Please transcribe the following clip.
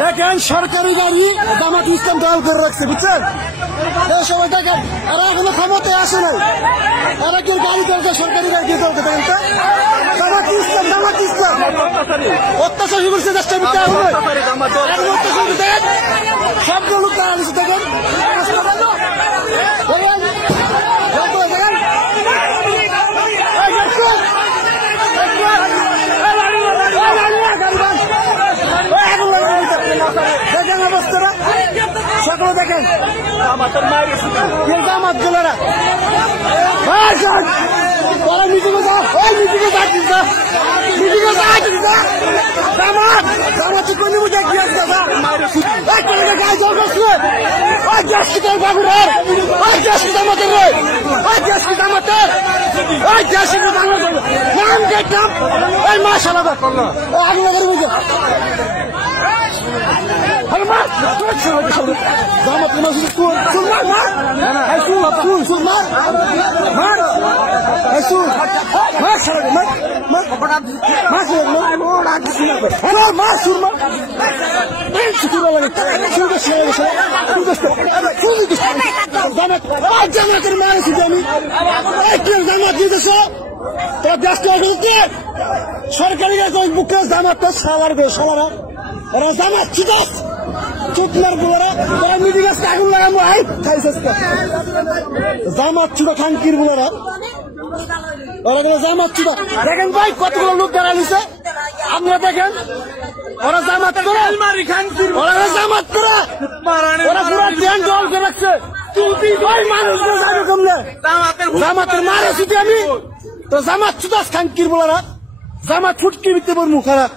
দেখেন সরকারি গাড়ি জামাত ইসলাম দল করে রাখছে, বুঝছেন? এই সময় দেখেন এরা এখনো ক্ষমতায় আসে নাই, এরা কি গাড়ি চলছে, সরকারি গাড়ি দিয়ে চলছে। দেখেন তো জামাত ইসলাম অত্যাচার করছে দেশটার ভিতরে, অত্যাচার দেখেন সবগুলো লোক দাঁড়া দিচ্ছে। দেখেন দেখেন অবস্থাটা সকলে দেখেন জামাত গুলারা মিটিংয়ে যা, ওই মিটিংয়ে যা, মিটিংয়ে যা, জামাত জামাত কোন বুঝে কি আছে গায়ে জল করছে, ওই দেশকে বাবুরের, ওই দেশকে জামাতের, ওই দেশকে জামাতের, ওই দেশকে বাংলাদেশ নাম দেখলাম, ওই মাশাআল্লাহ করলো আগে আগে বুঝে জামাত জামাতের মারেছি আমি জামাত দিতেছ তোর দেশটা সরকারি বুকে জামাত সালার গো সলারা ওরা জামাত চিতাস চুপলার বুলারা তোরা মিটিং আসতে আগুন লাগাবো আই খাইছিস জামাত চুদা খানকির বুলারা ওরা গেলে জামাত চুদা। দেখেন ভাই কতগুলো লোক দাঁড়া নিছে, আপনারা দেখেন ওরা জামাত করে, ওরা জামাত করে, ওরা পুরো ধ্যান জল করে রাখছে। জামাতের মারে শুধু আমি তো জামাত চুদাস খানকির বুলারা, জামাত ফুটকি দিতে পারবো খারাপ